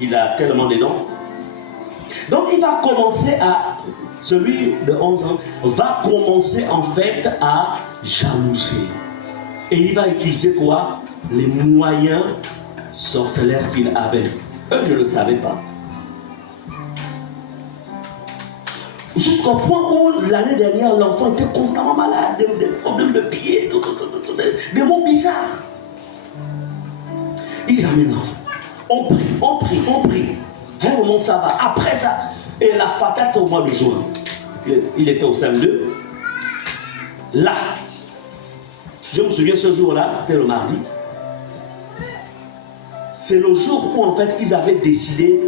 il a tellement de dons. Donc il va commencer celui de 11 ans, va commencer en fait à jalouser. Et il va utiliser quoi? Les moyens sorcellaires qu'il avait. Eux ne le savaient pas. Jusqu'au point où l'année dernière, l'enfant était constamment malade, des problèmes de pied, des mots bizarres. Il amène l'enfant. On prie. À un moment, ça va. Après ça, et la fatale, c'est au mois de juin. Il était au CM2. Là, je me souviens ce jour-là, c'était le mardi. C'est le jour où, en fait, ils avaient décidé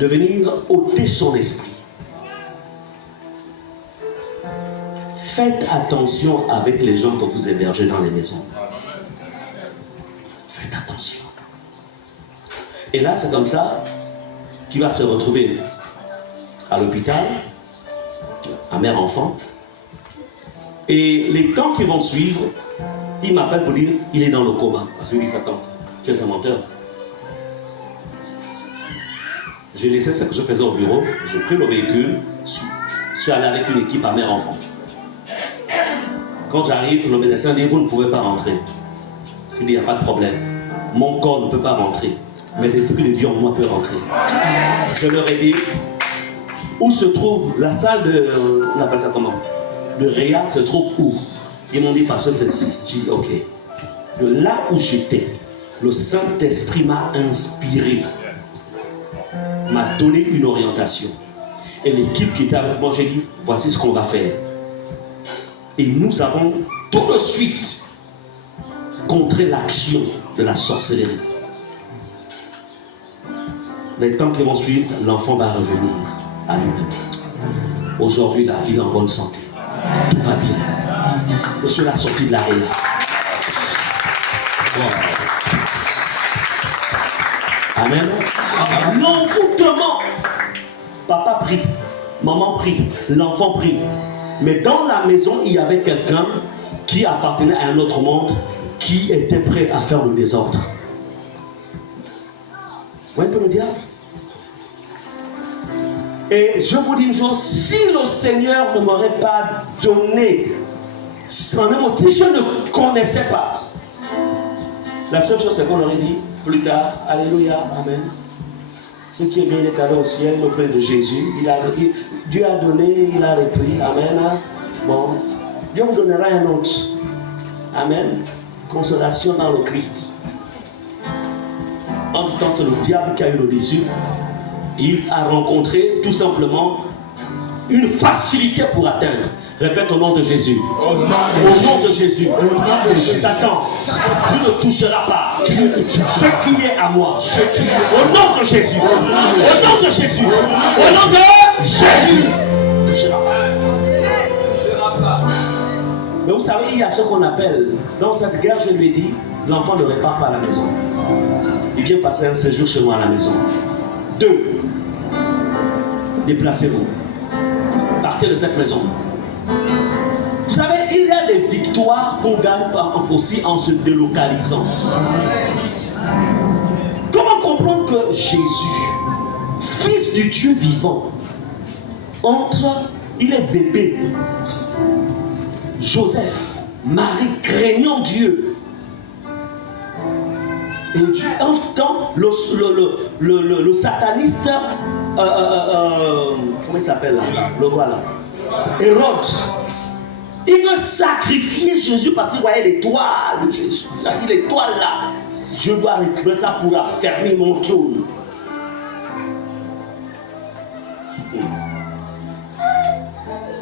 de venir ôter son esprit. Faites attention avec les gens que vous hébergez dans les maisons. Faites attention. Et là, c'est comme ça qu'il va se retrouver à l'hôpital, à mère-enfant. Et les temps qui vont suivre, il m'appelle pour dire il est dans le coma. Je lui dis, attends, tu es un menteur. J'ai laissé ce que je faisais au bureau, j'ai pris le véhicule, je suis allé avec une équipe à mère-enfant. Quand j'arrive, le médecin dit, vous ne pouvez pas rentrer. Je dis, il n'y a pas de problème. Mon corps ne peut pas rentrer. Mais l'esprit de Dieu en moi peut rentrer. Je leur ai dit, où se trouve la salle de, on appelle ça comment? De Réa se trouve où? Ils m'ont dit, parce que c'est ici. J'ai dit, ok. De là où j'étais, le Saint-Esprit m'a inspiré, m'a donné une orientation. Et l'équipe qui était avec moi, j'ai dit, voici ce qu'on va faire. Et nous avons tout de suite contré l'action de la sorcellerie. Les temps qui vont suivre, l'enfant va revenir à lui-même. Aujourd'hui, là, il est en bonne santé. Tout va bien. Monsieur l'a sorti de l'arrière. Wow. Amen. L'envoûtement. Papa prie, maman prie, l'enfant prie. Mais dans la maison, il y avait quelqu'un qui appartenait à un autre monde, qui était prêt à faire le désordre. Vous voyez un peu le diable? Et je vous dis une chose, si le Seigneur ne m'aurait pas donné, si je ne connaissais pas, la seule chose c'est qu'on aurait dit plus tard, Alléluia, Amen. Ce qui est bien est allé au ciel auprès de Jésus. Dieu a donné, il a repris. Amen. Bon, Dieu vous donnera un autre. Amen. Consolation dans le Christ. En tout temps, c'est le diable qui a eu le dessus. Il a rencontré tout simplement une facilité pour atteindre. Répète au nom de Jésus. Au nom de Jésus. Satan, tu ne toucheras pas ce qui est à moi. Au nom de Jésus. Au nom de Jésus. Au nom de Jésus. Tu ne toucheras pas. Mais vous savez, il y a ce qu'on appelle, dans cette guerre, je lui ai dit, l'enfant ne répare pas à la maison. Il vient passer un séjour chez moi à la maison. 2. Déplacez-vous. Partez de cette maison. Vous savez, il y a des victoires qu'on gagne aussi en se délocalisant. Comment comprendre que Jésus, fils du Dieu vivant, il est bébé. Joseph, Marie, craignant Dieu. Et Dieu entend le sataniste, comment il s'appelle là? Le roi là. Hérode. Il veut sacrifier Jésus parce qu'il voyait l'étoile de Jésus. Il a dit l'étoile là, je dois récupérer ça pour affermir mon trône.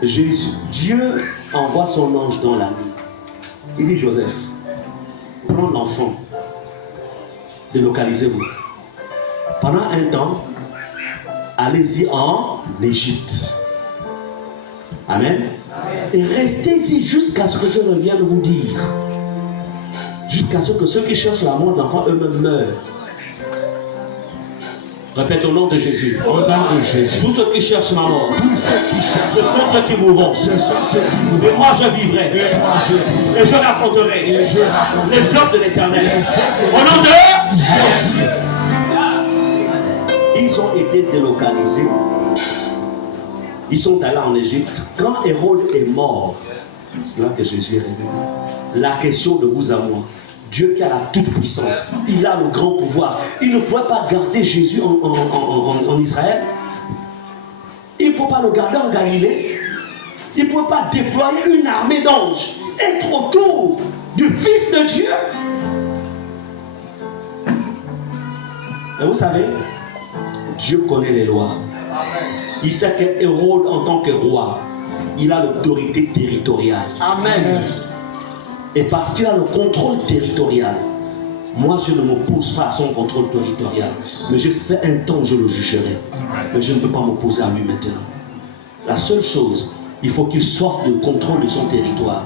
Jésus, Dieu envoie son ange dans la nuit. Il dit Joseph, prends l'enfant, délocalisez-vous. Pendant un temps, allez-y en Égypte. Amen. Et restez ici jusqu'à ce que je revienne vous dire. Jusqu'à ce que ceux qui cherchent la mort de l'enfant eux-mêmes meurent. Répète au nom de Jésus. Au nom de Jésus. Tous ceux qui cherchent ma mort, ce sont eux qui mourront. Et moi je vivrai. Et je raconterai les œuvres de l'Éternel. Au nom de Jésus. Ils ont été délocalisés. Ils sont allés en Égypte. Quand Hérode est mort, c'est là que Jésus est revenu. La question de vous à moi. Dieu qui a la toute puissance, il a le grand pouvoir. Il ne pouvait pas garder Jésus en Israël. Il ne faut pas le garder en Galilée. Il ne pouvait pas déployer une armée d'anges, être autour du Fils de Dieu. Et vous savez, Dieu connaît les lois. Il sait que Hérode, en tant que roi, il a l'autorité territoriale. Amen. Et parce qu'il a le contrôle territorial, moi je ne m'oppose pas à son contrôle territorial. Mais je sais un temps où je le jugerai. Mais je ne peux pas m'opposer à lui maintenant. La seule chose, il faut qu'il sorte du contrôle de son territoire.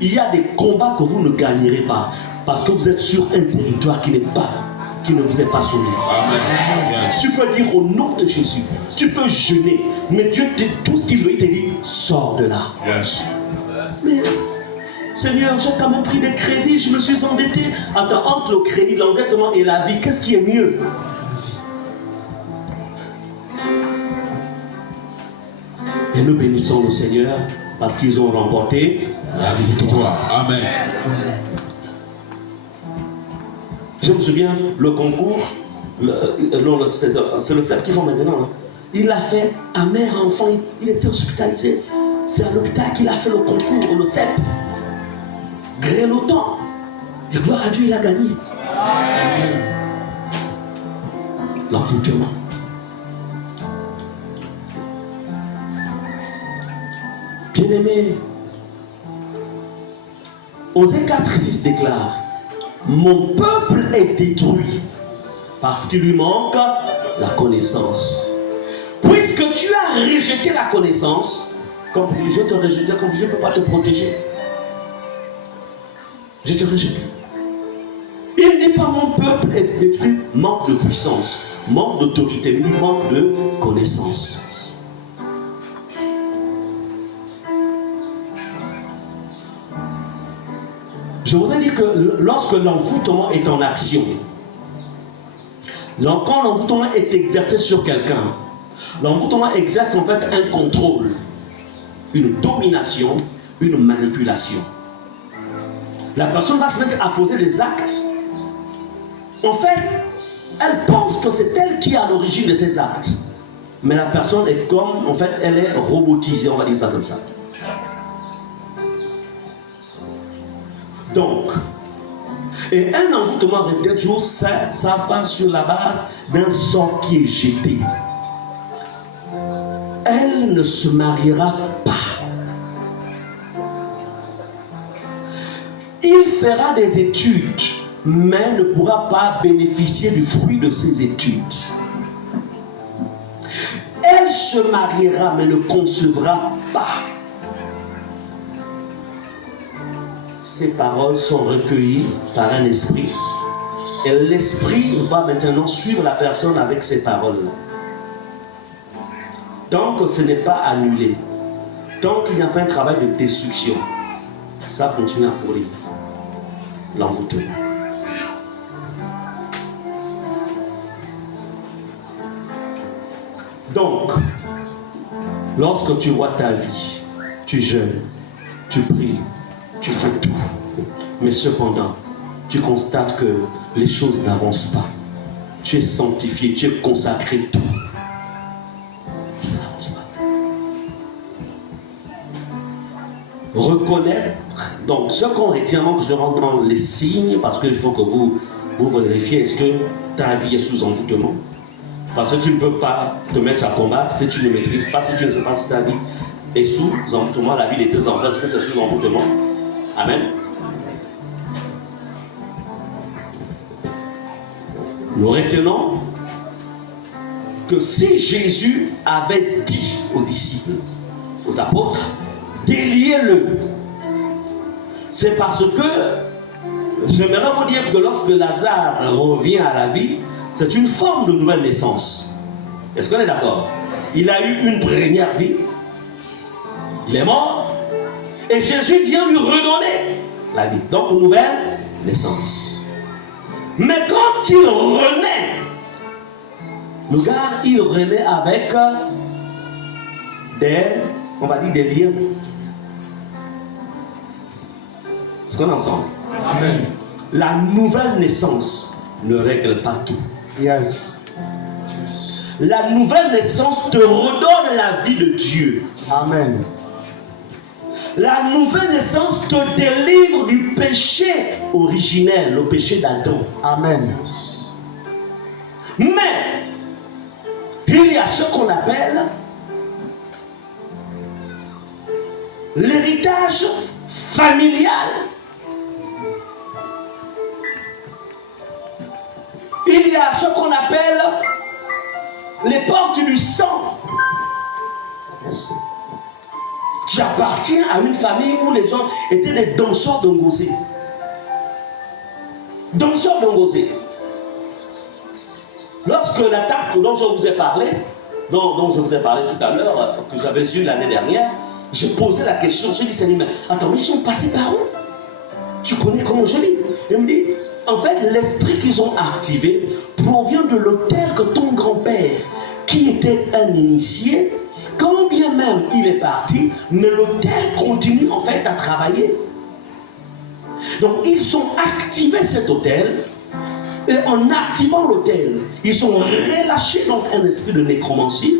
Il y a des combats que vous ne gagnerez pas parce que vous êtes sur un territoire qui ne vous est pas soumis. Amen. Tu peux dire au nom de Jésus, tu peux jeûner, mais Dieu, tout ce qu'il veut, il te dit, sors de là. Yes. Mais Seigneur, j'ai quand même pris des crédits, je me suis endetté. Attends, entre le crédit, l'endettement et la vie, qu'est-ce qui est mieux? Et nous bénissons le Seigneur parce qu'ils ont remporté La victoire. Amen. Je me souviens, le concours, c'est le CEP qu'ils font maintenant. Hein. Il l'a fait à mère, enfant, il était hospitalisé. C'est à l'hôpital qu'il a fait le concours, le CEP. Grelottant. Et gloire à Dieu, il a gagné. L'envoûtement. Bien-aimé, Osée 4:6 déclare: mon peuple est détruit parce qu'il lui manque la connaissance. Puisque tu as rejeté la connaissance, comme je te rejetais, comme je ne peux pas te protéger. Je te rejette. Il n'est pas mon peuple est détruit, manque de puissance, manque d'autorité, mais il manque de connaissance. Je voudrais dire que lorsque l'envoûtement est en action, quand l'envoûtement est exercé sur quelqu'un, l'envoûtement exerce en fait un contrôle, une domination, une manipulation. La personne va se mettre à poser des actes. En fait, elle pense que c'est elle qui est à l'origine de ces actes. Mais la personne est comme, en fait, elle est robotisée, on va dire ça comme ça. Donc, et un envoûtement de 4 jours, ça passe sur la base d'un sort qui est jeté. Elle ne se mariera pas. Il fera des études, mais ne pourra pas bénéficier du fruit de ses études. Elle se mariera, mais ne concevra pas. Ces paroles sont recueillies par un esprit. Et l'esprit va maintenant suivre la personne avec ces paroles-là. Tant que ce n'est pas annulé, tant qu'il n'y a pas un travail de destruction, ça continue à pourrir. L'envoûtement. Donc, lorsque tu vois ta vie, tu jeûnes, tu pries, tu fais tout, mais cependant, tu constates que les choses n'avancent pas. Tu es sanctifié, tu es consacré, tout. Ça n'avance pas. Reconnaître. Donc, ce qu'on retient, que je rentre dans les signes, parce qu'il faut que vous vérifiez est-ce que ta vie est sous envoûtement. Parce que tu ne peux pas te mettre à combattre si tu ne maîtrises pas, si tu ne sais pas si ta vie est sous envoûtement. La vie de tes enfants, est-ce que c'est sous envoûtement? Amen. Nous retenons que si Jésus avait dit aux disciples, aux apôtres, déliez-le, c'est parce que j'aimerais vous dire que lorsque Lazare revient à la vie, c'est une forme de nouvelle naissance. Est-ce qu'on est d'accord? Il a eu une première vie, il est mort, et Jésus vient lui redonner la vie. Donc, une nouvelle naissance. Mais quand il renaît, Le gars, il renaît avec on va dire des liens. Est-ce qu'on est ensemble? Amen. La nouvelle naissance ne règle pas tout. Yes. La nouvelle naissance te redonne la vie de Dieu. Amen. La nouvelle naissance te délivre du péché originel, le péché d'Adam. Amen. Mais il y a ce qu'on appelle l'héritage familial. Il y a ce qu'on appelle les portes du sang. Tu appartiens à une famille où les gens étaient des danseurs d'Ongosé. Danseurs d'Ongosé. Lorsque l'attaque dont je vous ai parlé, dont je vous ai parlé tout à l'heure, que j'avais su l'année dernière, j'ai posé la question, j'ai dit, Seigneur, attends, mais ils sont passés par où? Tu connais comment je lis? Il me dit, en fait, l'esprit qu'ils ont activé provient de l'autel que ton grand-père, qui était un initié, quand bien même il est parti, mais l'autel continue en fait à travailler. Donc ils ont activé cet autel, et en activant l'autel, ils ont relâché donc un esprit de nécromancie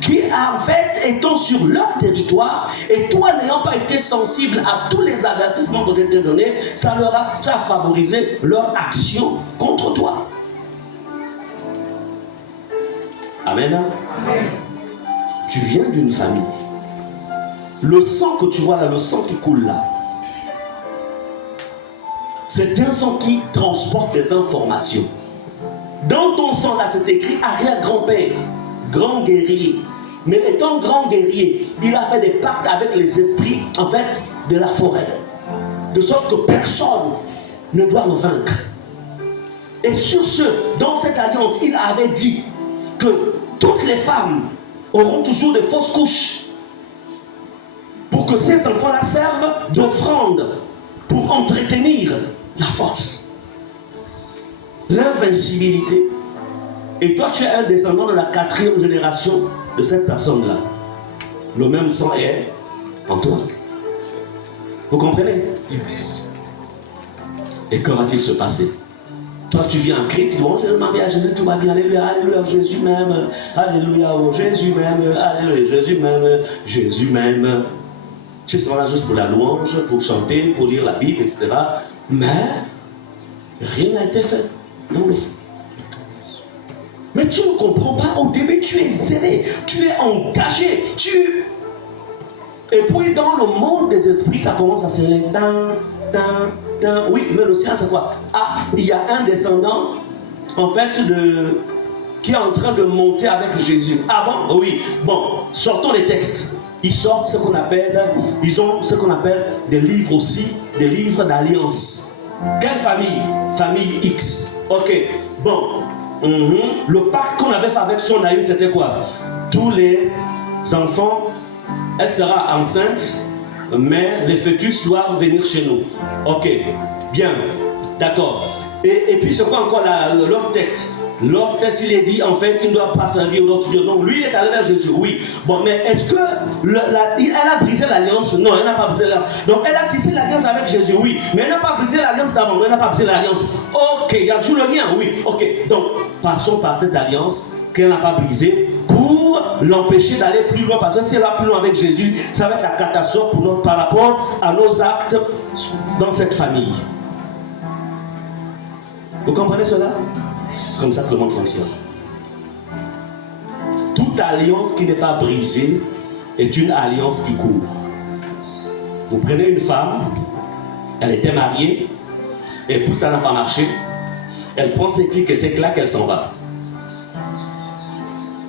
qui en fait étant sur leur territoire, et toi n'ayant pas été sensible à tous les avertissements que je t'ai donnés, ça a favorisé leur action contre toi. Amen. Amen. Tu viens d'une famille. Le sang que tu vois là, le sang qui coule là, c'est un sang qui transporte des informations. Dans ton sang là, c'est écrit arrière-grand-père, grand guerrier. Mais étant grand guerrier, il a fait des pactes avec les esprits, en fait, de la forêt. De sorte que personne ne doit le vaincre. Et sur ce, dans cette alliance, il avait dit que toutes les femmes auront toujours des fausses couches pour que ces enfants-là servent d'offrande pour entretenir la force, l'invincibilité. Et toi, tu es un descendant de la 4e génération de cette personne-là. Le même sang est en toi. Vous comprenez? Et que va-t-il se passer? Toi, tu viens en Christ, tu dis, bon, je me marie à Jésus, tout va bien, alléluia, alléluia, Jésus m'aime, alléluia, oh, Jésus m'aime, alléluia, Jésus m'aime, Jésus m'aime. Tu seras là juste pour la louange, pour chanter, pour lire la Bible, etc. Mais rien n'a été fait dans le fond. Mais tu ne comprends pas, au début, tu es zélé, tu es engagé, Et puis, dans le monde des esprits, ça commence à s'élever. Oui, mais le sien, c'est quoi? Ah, il y a un descendant, en fait, qui est en train de monter avec Jésus. Ah bon? Oui. Bon, sortons les textes. Ils sortent ce qu'on appelle, ils ont ce qu'on appelle des livres aussi, des livres d'alliance. Quelle famille? Famille X. Ok. Bon. Le pacte qu'on avait fait avec son aïeul, c'était quoi? Tous les enfants, elle sera enceinte, mais les fœtus doivent venir chez nous. Ok, bien, d'accord. Et puis c'est quoi encore l'autre texte? L'autre texte, il est dit en fait qu'il ne doit pas servir l'autre Dieu. Donc lui, il est allé vers Jésus, oui. Bon, mais est-ce que elle a brisé l'alliance? Non, elle n'a pas brisé l'alliance. Donc elle a tissé l'alliance avec Jésus, oui. Mais elle n'a pas brisé l'alliance d'avant, elle n'a pas brisé l'alliance. Ok, il y a toujours le lien, oui. Ok, donc passons par cette alliance qu'elle n'a pas brisée pour l'empêcher d'aller plus loin. Parce que si elle va plus loin avec Jésus, ça va être la catastrophe pour notre, par rapport à nos actes dans cette famille. Vous comprenez cela? C'est comme ça que le monde fonctionne. Toute alliance qui n'est pas brisée est une alliance qui court. Vous prenez une femme, elle était mariée, et puis ça n'a pas marché. Elle prend ses clics et ses claques, elle s'en va.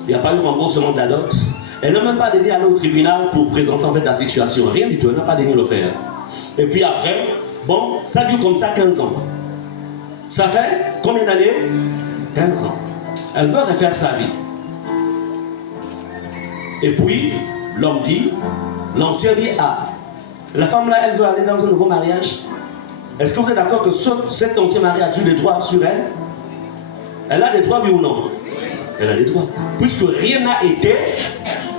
Il n'y a pas eu remboursement de la dot. Elle n'a même pas daigné aller au tribunal pour présenter en fait la situation. Rien du tout, elle n'a pas daigné le faire. Et puis après, bon, ça dure comme ça 15 ans. Ça fait combien d'années? 15 ans. Elle veut refaire sa vie. Et puis, l'homme dit, l'ancien dit, ah, la femme là, elle veut aller dans un nouveau mariage. Est-ce que vous êtes d'accord que cet ancien mari a eu des droits sur elle? Elle a des droits, oui ou non? Elle a des droits. Puisque rien n'a été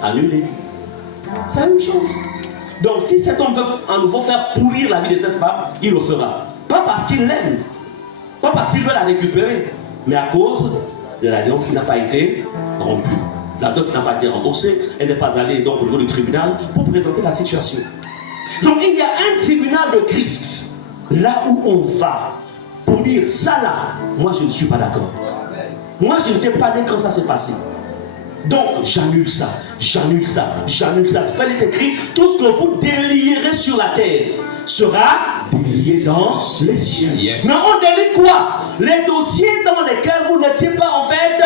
annulé. C'est la même chose. Donc si cet homme veut à nouveau faire pourrir la vie de cette femme, il le fera. Pas parce qu'il l'aime, pas parce qu'il veut la récupérer, mais à cause de l'alliance qui n'a pas été rompue. La dot n'a pas été remboursée, elle n'est pas allée donc au niveau du tribunal pour présenter la situation. Donc il y a un tribunal de Christ, là où on va, pour dire ça là, moi je ne suis pas d'accord. Moi je n'étais pas né quand ça s'est passé. Donc j'annule ça, j'annule ça, j'annule ça. Il est écrit, tout ce que vous délierez sur la terre sera délié dans les cieux. Yes. Mais on délie quoi? Les dossiers dans lesquels vous n'étiez pas en fait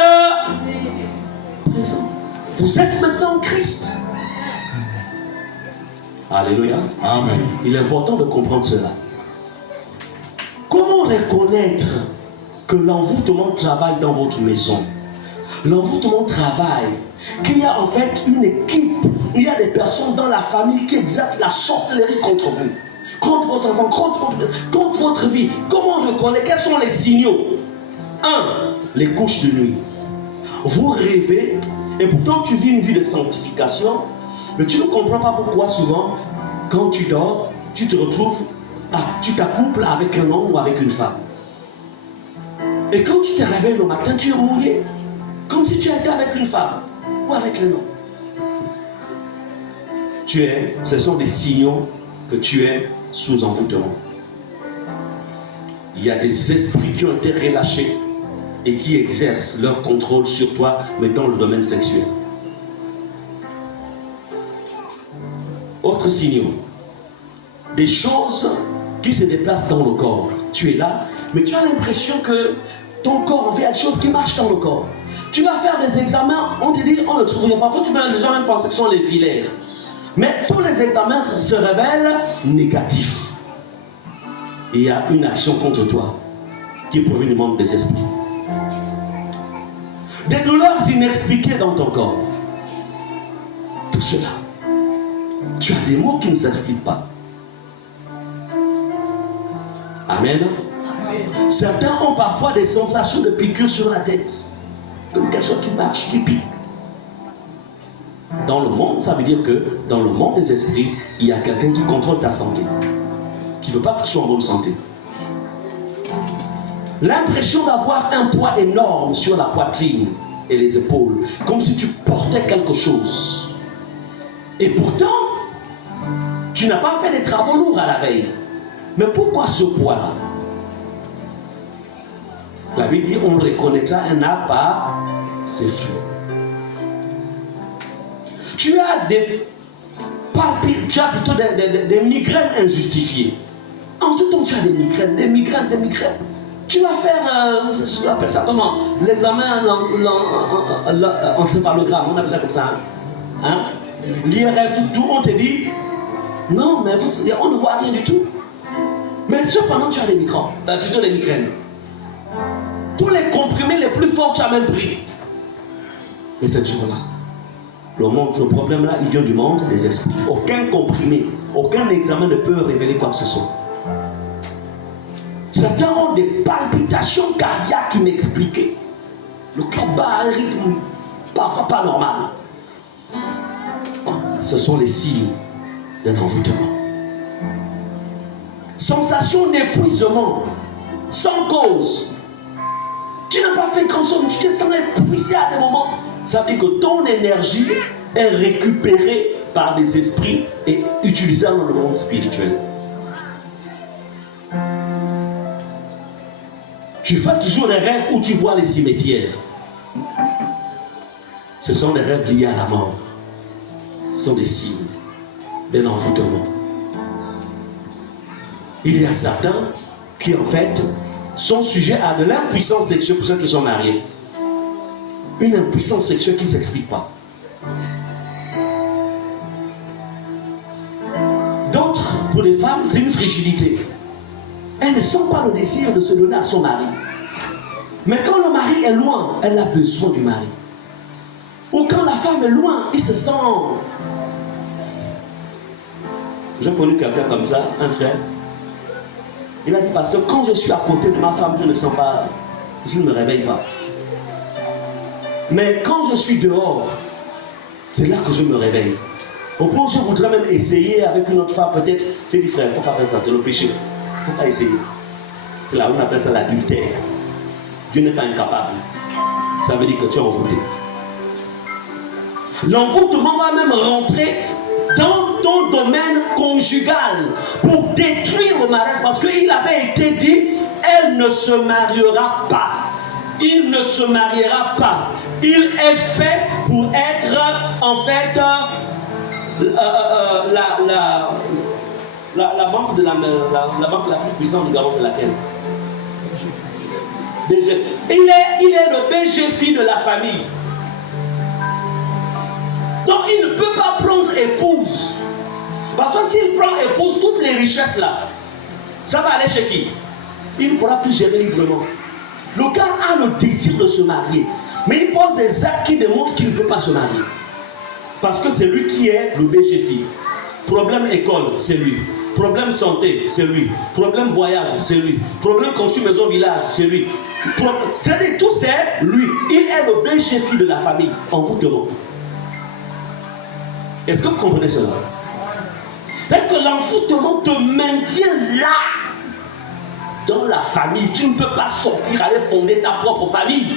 présent. Vous êtes maintenant en Christ. Alléluia. Amen. Il est important de comprendre cela. Comment reconnaître que l'envoûtement travaille dans votre maison? L'envoûtement travaille, qu'il y a en fait une équipe, il y a des personnes dans la famille qui exercent la sorcellerie contre vous, contre vos enfants, contre votre vie. Comment on reconnaît? Quels sont les signaux? 1. Les couches de nuit. Vous rêvez et pourtant tu vis une vie de sanctification, mais tu ne comprends pas pourquoi souvent, quand tu dors, tu te retrouves, tu t'accouples avec un homme ou avec une femme. Et quand tu te réveilles le matin, tu es mouillé, comme si tu étais avec une femme ou avec un homme. Ce sont des signaux que tu es sous envoûtement. Il y a des esprits qui ont été relâchés et qui exercent leur contrôle sur toi, mais dans le domaine sexuel. Autre signaux, des choses qui se déplacent dans le corps. Tu es là, mais tu as l'impression que ton corps, en fait, il y a des choses qui marchent dans le corps. Tu vas faire des examens, on te dit, on ne trouve rien. Parfois, les gens même pensent que ce sont les filaires. Mais tous les examens se révèlent négatifs. Et il y a une action contre toi qui est provenue du monde des esprits. Des douleurs inexpliquées dans ton corps. Tout cela. Tu as des mots qui ne s'expliquent pas. Amen. Certains ont parfois des sensations de piqûres sur la tête. Comme quelque chose qui marche, qui pique. Dans le monde, ça veut dire que dans le monde des esprits, il y a quelqu'un qui contrôle ta santé. Qui ne veut pas que tu sois en bonne santé. L'impression d'avoir un poids énorme sur la poitrine et les épaules. Comme si tu portais quelque chose. Et pourtant, tu n'as pas fait des travaux lourds à la veille. Mais pourquoi ce poids-là? La Bible dit, on reconnaîtra un arbre par ses fruits. Tu as tu as plutôt des migraines injustifiées. En tout temps, tu as des migraines. Tu vas faire, je appelle ça comment? L'examen encéphalogramme, on appelle ça comme ça. Hein? L'IRF, tout, on te dit, non, mais on ne voit rien du tout. Mais cependant, tu as des migraines, plutôt des migraines. Tous les comprimés les plus forts, tu as même pris. Mais cette jour-là, le problème là, il vient du monde des esprits. Aucun comprimé, aucun examen ne peut révéler quoi que ce soit. Certains ont des palpitations cardiaques inexpliquées. Le cœur bat à un rythme parfois pas normal. Ce sont les signes d'un envoûtement. Sensation d'épuisement, sans cause. Tu n'as pas fait grand chose, mais tu te sens épuisé à des moments. Ça veut dire que ton énergie est récupérée par des esprits et utilisée dans le monde spirituel. Tu fais toujours des rêves où tu vois les cimetières. Ce sont des rêves liés à la mort. Ce sont des signes d'un envoûtement. Il y a certains qui en fait sont sujets à de l'impuissance sexuelle pour ceux qui sont mariés. Une impuissance sexuelle qui ne s'explique pas. D'autres, pour les femmes, c'est une frigidité. Elles ne sentent pas le désir de se donner à son mari. Mais quand le mari est loin, elle a besoin du mari. Ou quand la femme est loin, il se sent... J'ai connu quelqu'un comme ça, un frère. Il a dit, parce que quand je suis à côté de ma femme, je ne sens pas, je ne me réveille pas. Mais quand je suis dehors, c'est là que je me réveille. Au point où je voudrais même essayer avec une autre femme, peut-être, je dis frère, il ne faut pas faire ça, c'est le péché. Il ne faut pas essayer. C'est là où on appelle ça l'adultère. Dieu n'est pas incapable. Ça veut dire que tu es envoûté. L'envoûtement va même rentrer dans ton domaine conjugal pour détruire le mariage, parce qu'il avait été dit, elle ne se mariera pas. Il ne se mariera pas. Il est fait pour être en fait la banque la banque la plus puissante du Gabon, c'est laquelle? BG. Il est le BG-fille de la famille. Donc il ne peut pas prendre épouse. Parce que s'il prend épouse, toutes les richesses là, ça va aller chez qui? Il ne pourra plus gérer librement. Le gars a le désir de se marier, mais il pose des actes qui démontrent qu'il ne peut pas se marier. Parce que c'est lui qui est le BG-fille. Problème école, c'est lui. Problème santé, c'est lui. Problème voyage, c'est lui. Problème construit maison village, c'est lui. C'est-à-dire tout c'est lui. Il est le BG-fille de la famille. Envoûtement. Est-ce que vous comprenez cela? C'est-à-dire que l'envoûtement te maintient là, dans la famille. Tu ne peux pas sortir, aller fonder ta propre famille.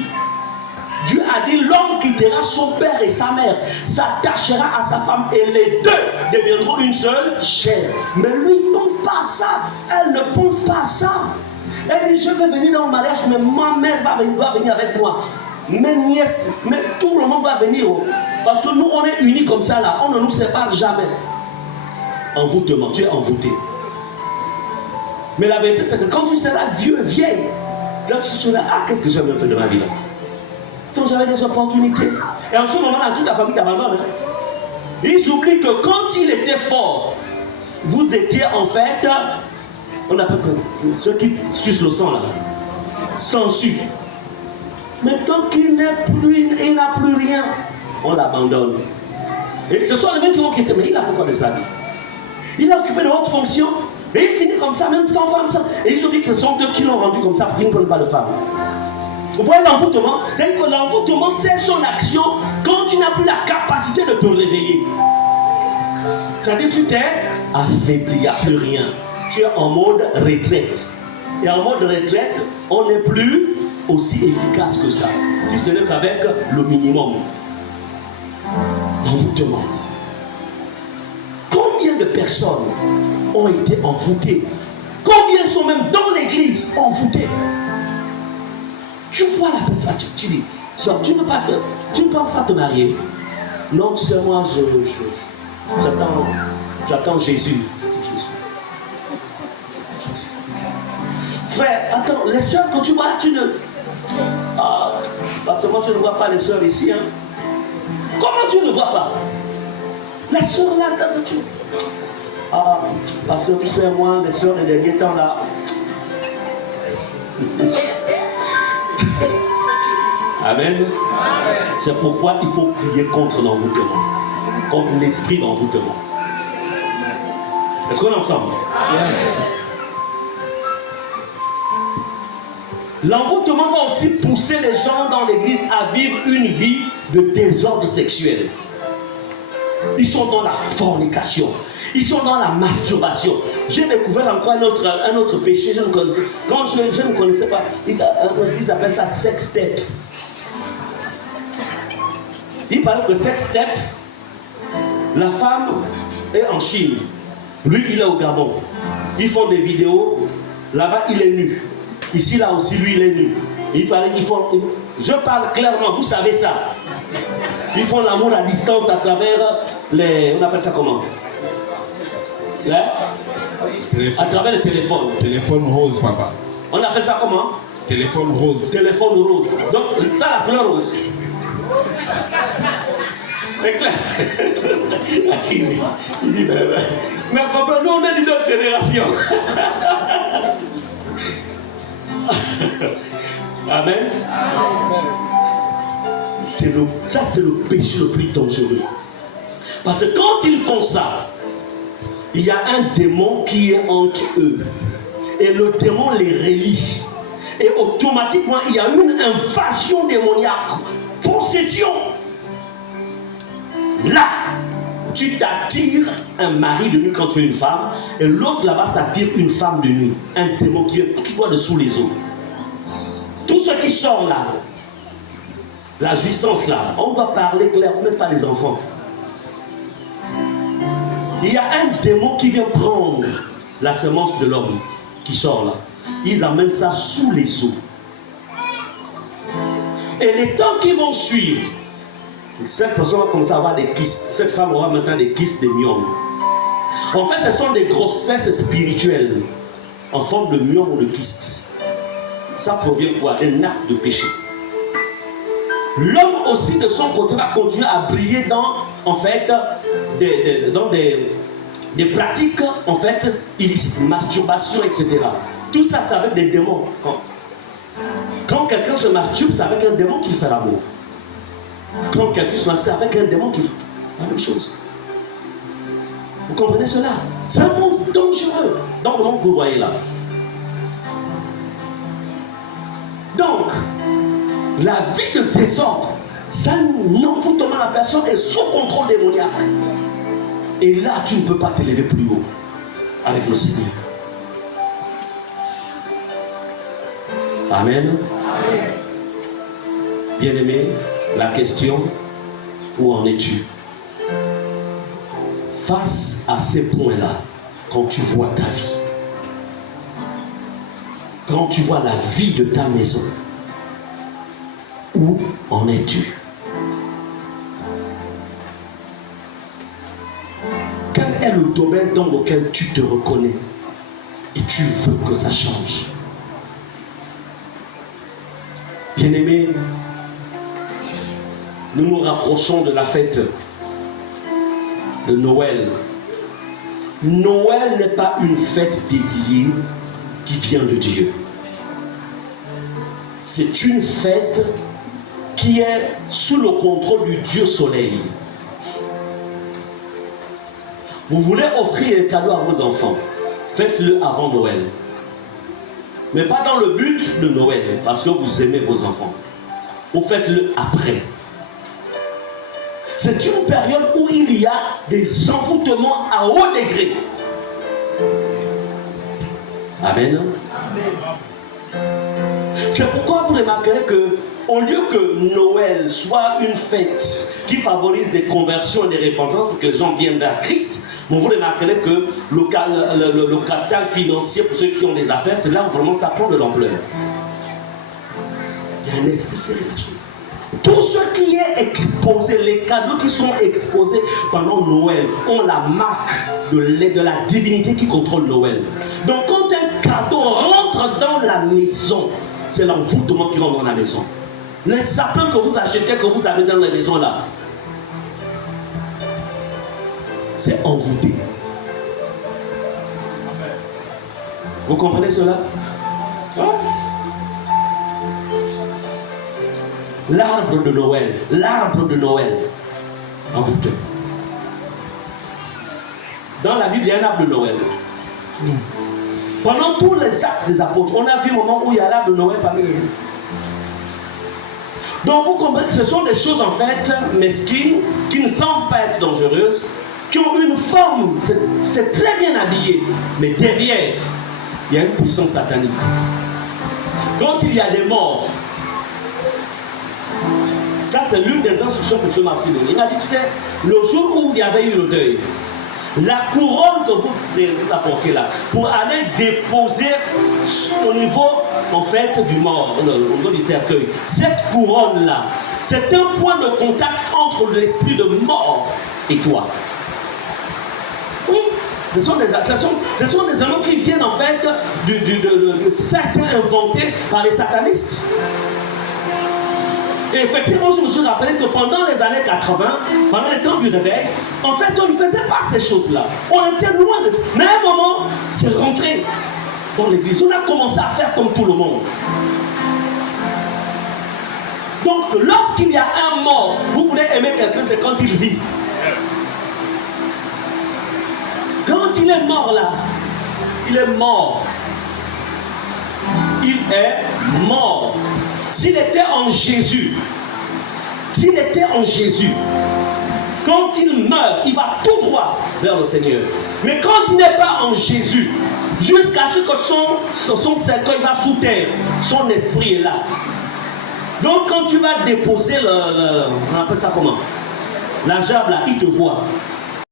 Dieu a dit, l'homme quittera son père et sa mère, s'attachera à sa femme et les deux deviendront une seule chair. Mais lui, il ne pense pas à ça. Elle ne pense pas à ça. Elle dit, je vais venir dans le mariage, mais ma mère va venir avec moi. Mes nièces, mais tout le monde va venir. Parce que nous, on est unis comme ça là. On ne nous sépare jamais. Envoûtement, tu es envoûté. Mais la vérité, c'est que quand tu seras vieux, vieille, c'est là que tu te dis, ah, qu'est-ce que j'ai bien fait de ma vie là? Donc j'avais des opportunités. Et en ce moment-là, toute la famille t'abandonne. Ils oublient que quand il était fort, vous étiez en fait, on appelle ça, ceux qui sucent le sang là, sans su. Mais tant qu'il n'a plus rien, on l'abandonne. Et ce sont les mêmes qui vont quitter, mais il a fait quoi de sa vie? Il a occupé de hautes fonctions, et il finit comme ça, même sans femme. Sans... Et ils ont dit que ce sont eux qui l'ont rendu comme ça, pour qu'ils ne prennent pas de femme. Vous voyez l'envoûtement? C'est-à-dire que l'envoûtement, c'est son action quand tu n'as plus la capacité de te réveiller. C'est-à-dire que tu t'es affaibli, il n'y a plus rien. Tu es en mode retraite. Et en mode retraite, on n'est plus aussi efficace que ça. Tu sais qu'avec le minimum. Envoûtement. Combien de personnes ont été envoûtées? Combien sont même dans l'église envoûtées? Tu vois la personne, tu dis, soeur, tu ne penses pas te marier? Non, tu sais, moi, j'attends Jésus. Frère, attends, les soeurs, quand tu vois, tu ne... Ah, parce que moi, je ne vois pas les soeurs ici. Hein. Comment tu ne vois pas? Les soeurs là, tu... Ah, parce que tu sais, moi, les soeurs des derniers temps là... Amen. C'est pourquoi il faut prier contre l'envoûtement, contre l'esprit d'envoûtement. Est-ce qu'on est ensemble? L'envoûtement va aussi pousser les gens dans l'église à vivre une vie de désordre sexuel. Ils sont dans la fornication. Ils sont dans la masturbation. J'ai découvert encore un autre péché, je ne connaissais pas. Quand je ne connaissais pas, ils appellent ça sex step. Il paraît que sex step, la femme est en Chine. Lui, il est au Gabon. Ils font des vidéos. Là-bas, il est nu. Ici, là aussi, lui, il est nu. Il paraît qu'ils font... Je parle clairement, vous savez ça. Ils font l'amour à distance à travers les... On appelle ça comment? À travers le téléphone. Téléphone rose, papa. On appelle ça comment? Téléphone rose. Téléphone rose. Donc, ça, la couleur rose. C'est clair. Il dit, mais papa, nous, on est d'une autre génération. Amen. Ça, c'est le péché le plus dangereux. Parce que quand ils font ça, il y a un démon qui est entre eux. Et le démon les relie. Et automatiquement, il y a une invasion démoniaque. Pour possession. Là, tu t'attires un mari de nuit quand tu es une femme, et l'autre là-bas s'attire une femme de nuit. Un démon qui est tout droit dessous les eaux. Tout ce qui sort là, la jouissance là, on va parler clair, on n'est pas les enfants. Il y a un démon qui vient prendre la semence de l'homme qui sort là. Ils amènent ça sous les eaux. Et les temps qui vont suivre, cette personne va commencer à avoir des kystes. Cette femme aura maintenant des kystes de myome. En fait, ce sont des grossesses spirituelles en forme de myome ou de kystes. Ça provient quoi? D'un acte de péché. L'homme aussi de son côté va continuer à briller dans, en fait, dans des pratiques en fait illicites, masturbation, etc. Tout ça, c'est avec des démons. Quand quelqu'un se masturbe, c'est avec un démon qui fait l'amour. Quand quelqu'un se masturbe, c'est avec un démon qui fait la même chose. Vous comprenez cela? C'est un monde dangereux dans le monde que vous voyez là. Donc, la vie de désordre, c'est un envoûtement. La personne est sous contrôle démoniaque. Et là, tu ne peux pas t'élever plus haut avec le Seigneur. Amen. Amen. Bien-aimé, la question, où en es-tu? Face à ces points-là, quand tu vois ta vie, quand tu vois la vie de ta maison, où en es-tu? Quel est le domaine dans lequel tu te reconnais et tu veux que ça change? Bien-aimés, nous nous rapprochons de la fête de Noël. Noël n'est pas une fête dédiée qui vient de Dieu. C'est une fête qui est sous le contrôle du Dieu Soleil. Vous voulez offrir un cadeau à vos enfants, faites-le avant Noël. Mais pas dans le but de Noël, parce que vous aimez vos enfants. Vous faites-le après. C'est une période où il y a des envoûtements à haut degré. Amen. C'est pourquoi vous remarquerez que, au lieu que Noël soit une fête qui favorise des conversions et des repentances pour que les gens viennent vers Christ, vous remarquerez que le capital financier pour ceux qui ont des affaires, c'est là où vraiment ça prend de l'ampleur. Il y a un esprit qui est lâché. Tout ce qui est exposé, les cadeaux qui sont exposés pendant Noël, ont la marque de la divinité qui contrôle Noël. Donc quand un cadeau rentre dans la maison, c'est l'envoûtement qui rentre dans la maison. Les sapins que vous achetez, que vous avez dans la maison là, c'est envoûté. Vous comprenez cela? Ouais. L'arbre de Noël, envoûté. Dans la Bible, il y a un arbre de Noël. Pendant tous les actes des apôtres, on a vu un moment où il y a l'arbre de Noël parmi eux. Donc vous comprenez que ce sont des choses en fait mesquines, qui ne semblent pas être dangereuses, qui ont une forme, c'est très bien habillé, mais derrière, il y a une puissance satanique. Quand il y a des morts, ça c'est l'une des instructions que Dieu m'a données. Il m'a dit, tu sais, le jour où il y avait eu le deuil, la couronne que vous apportez là, pour aller déposer au niveau en fait du mort, au niveau du cercueil, cette couronne là, c'est un point de contact entre l'esprit de mort et toi. Oui, ce sont des anneaux qui viennent en fait de certains inventés par les satanistes. Et effectivement, je me suis rappelé que pendant les années 80, pendant les temps du réveil, en fait, on ne faisait pas ces choses-là. On était loin de ça. Mais à un moment, c'est rentré dans l'église. On a commencé à faire comme tout le monde. Donc, lorsqu'il y a un mort, vous voulez aimer quelqu'un, c'est quand il vit. Quand il est mort là, il est mort. Il est mort. S'il était en Jésus, S'il était en Jésus, quand il meurt, il va tout droit vers le Seigneur. Mais quand il n'est pas en Jésus, jusqu'à ce que son cercueil va sous terre, son esprit est là. Donc quand tu vas déposer on appelle ça comment? La gerbe là, il te voit.